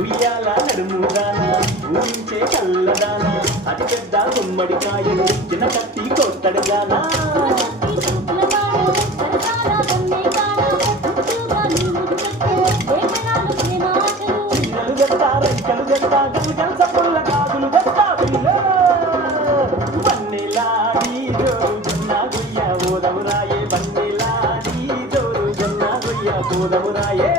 ఉయ్యాల నడుముదానా ఊరించే చల్లదానా అతి పెద్ద గుమ్మడికాయలు చిన్న కత్తి కొట్టడగానా పిల్లలు గెత్తా రంకలు గెత్తా గలుగల సప్పుల్ల కాదులు గెత్తా వన్నెలాడి జోరు జొన్న గొయ్య ఓదమురాయే వన్నెలాడి జోరు జొన్న గొయ్య ఓదమురాయే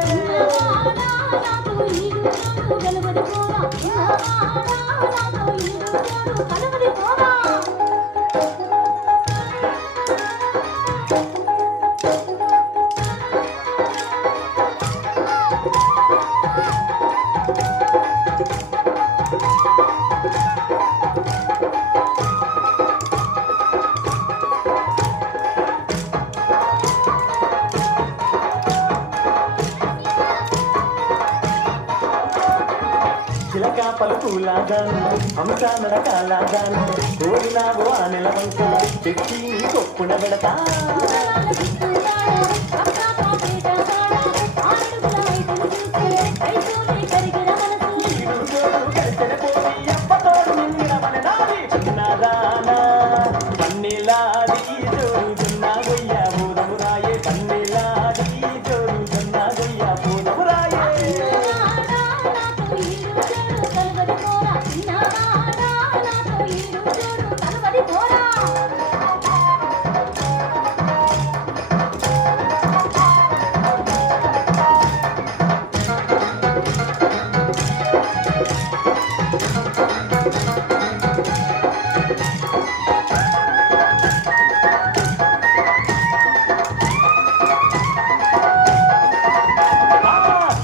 చిలక పలుకులాగాను హంస నడకాలాగాను కోరినావో ఆ నెల వంక తెచ్చి కొప్పున పెడతా చిన్నదానా పన్నెలాది జోరు జొన్న గొయ్య బోధమురాయే పన్నెలాది జోరు జొన్న గొయ్య బోధమురాయే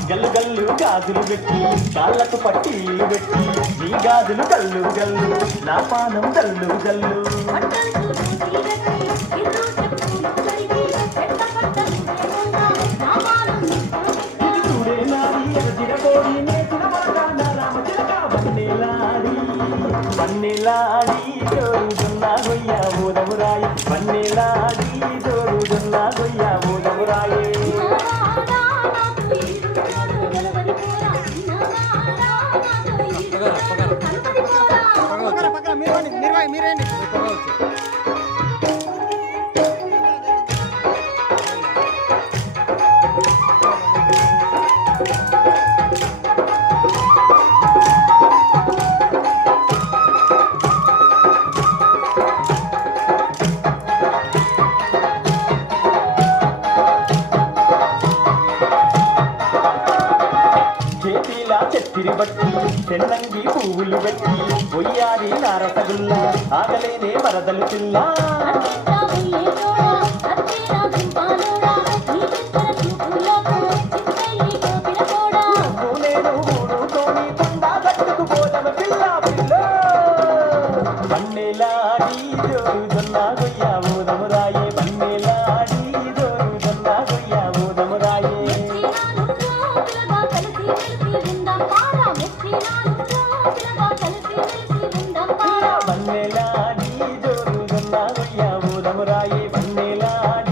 గల్లు గల్లు గాజులు పెట్టి కాళ్ళకు పట్టీలు పెట్టి నీ గాజులు గల్లు గల్లు నా పానం గల్లు గల్లు చూడే నాడి ఎరజిరబోడి నేసిన వాడాన రామచిలక వన్నెలాడి వన్నెలాడి జోరు జొన్న గొయ్య ఓదమురాయి వన్నెలాడి జోరు జొన్న గొయ్య ఓదమురాయే మీరేంటి చెట్టిరి బట్టి చెన్నంగి పువ్వులు పెట్టి ఒయ్యారి నారసగుల్లా ఆగలేనే మరదలు పిల్ల నేను ఊరుతోని కొండా గట్టుకు పోదమ పిల్ల పిల్ల వన్నెలాడి జోరు జొన్న గొయ్య ఓదమురాయే వన్నెలాడి జోరు జొన్న గొయ్య ఓదమురాయే వన్నెలాడి జోరు జొన్న గొయ్య ఓదమురాయే వన్నెలాడి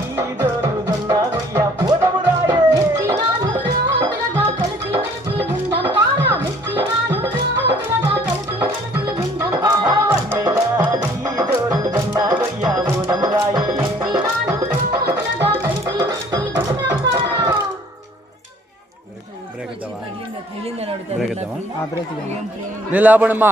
నాగయ్యా బోనం రాయి బ్రేక్ ఇద్దామా బ్రేక్ నిలబడమ్మా